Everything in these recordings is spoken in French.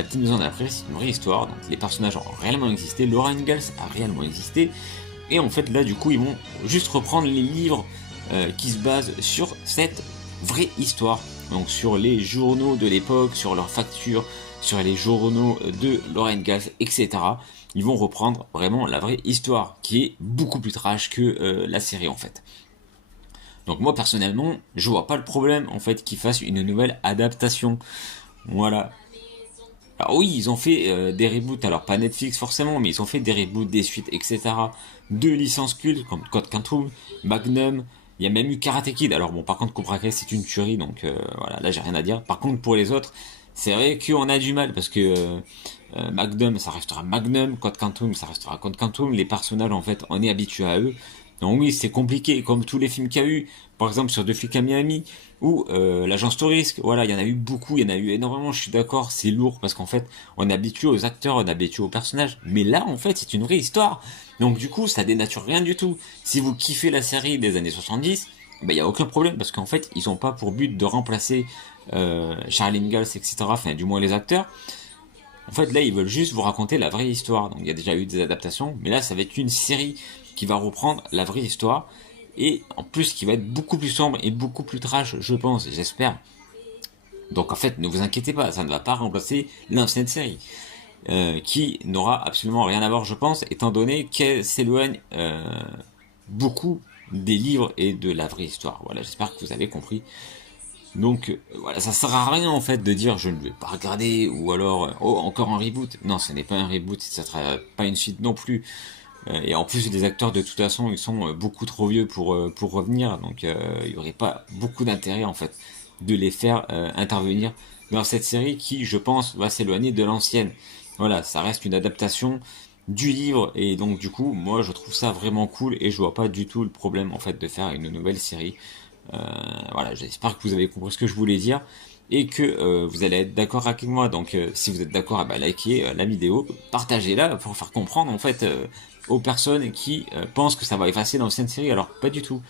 La petite maison de la prairie, c'est une vraie histoire, donc les personnages ont réellement existé, Laura Ingalls a réellement existé, et en fait là du coup ils vont juste reprendre les livres qui se basent sur cette vraie histoire, donc sur les journaux de l'époque, sur leurs factures, sur les journaux de Laura Ingalls, etc. Ils vont reprendre vraiment la vraie histoire, qui est beaucoup plus trash que la série en fait. Donc moi personnellement, je vois pas le problème en fait qu'ils fassent une nouvelle adaptation. Voilà. Alors oui, ils ont fait des reboots, alors pas Netflix forcément, mais ils ont fait des reboots, des suites, etc. De licences cultes comme Code Quantum, Magnum, il y a même eu Karate Kid. Alors bon, par contre Cobra Kai c'est une tuerie, donc voilà, là j'ai rien à dire. Par contre pour les autres, c'est vrai qu'on a du mal parce que Magnum ça restera Magnum, Code Quantum ça restera Code Quantum. Les personnages en fait, on est habitué à eux. Donc oui, c'est compliqué, comme tous les films qu'il y a eu, par exemple sur Deux flics à Miami, ou l'agence Touriste, voilà, il y en a eu beaucoup, il y en a eu énormément, je suis d'accord, c'est lourd, parce qu'en fait, on est habitué aux acteurs, on est habitué aux personnages, mais là, en fait, c'est une vraie histoire, donc du coup, ça dénature rien du tout. Si vous kiffez la série des années 70, ben, il n'y a aucun problème, parce qu'en fait, ils n'ont pas pour but de remplacer Charlie Ingalls, etc., enfin, du moins les acteurs. En fait, là, ils veulent juste vous raconter la vraie histoire. Donc, il y a déjà eu des adaptations, mais là, ça va être une série qui va reprendre la vraie histoire et en plus qui va être beaucoup plus sombre et beaucoup plus trash, je pense, j'espère. Donc, en fait, ne vous inquiétez pas, ça ne va pas remplacer l'ancienne série, qui n'aura absolument rien à voir, je pense, étant donné qu'elle s'éloigne beaucoup des livres et de la vraie histoire. Voilà, j'espère que vous avez compris. Donc voilà, ça sert à rien en fait de dire je ne vais pas regarder ou alors oh encore un reboot. Non, ce n'est pas un reboot, ça sera pas une suite non plus. Et en plus les acteurs de toute façon ils sont beaucoup trop vieux pour revenir, donc il y aurait pas beaucoup d'intérêt en fait de les faire intervenir dans cette série qui je pense va s'éloigner de l'ancienne. Voilà, ça reste une adaptation du livre et donc du coup moi je trouve ça vraiment cool et je vois pas du tout le problème en fait de faire une nouvelle série. Voilà, j'espère que vous avez compris ce que je voulais dire et que vous allez être d'accord avec moi. Donc si vous êtes d'accord, bah, likez la vidéo, partagez-la pour faire comprendre en fait aux personnes qui pensent que ça va effacer l'ancienne série, alors pas du tout.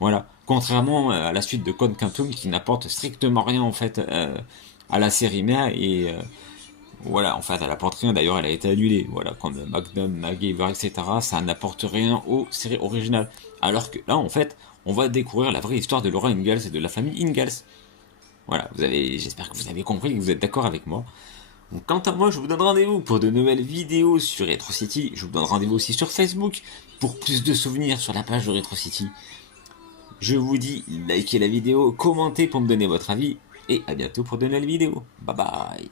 Voilà, contrairement à la suite de Code Quantum qui n'apporte strictement rien en fait à la série mère et voilà, en fait elle apporte rien, d'ailleurs elle a été annulée, voilà, comme Magnum, MacGyver, etc. Ça n'apporte rien aux séries originales. Alors que là en fait, on va découvrir la vraie histoire de Laura Ingalls et de la famille Ingalls. Voilà, j'espère que vous avez compris et que vous êtes d'accord avec moi. Donc, quant à moi, je vous donne rendez-vous pour de nouvelles vidéos sur Retro City. Je vous donne rendez-vous aussi sur Facebook pour plus de souvenirs sur la page de Retro City. Je vous dis, likez la vidéo, commentez pour me donner votre avis et à bientôt pour de nouvelles vidéos. Bye bye.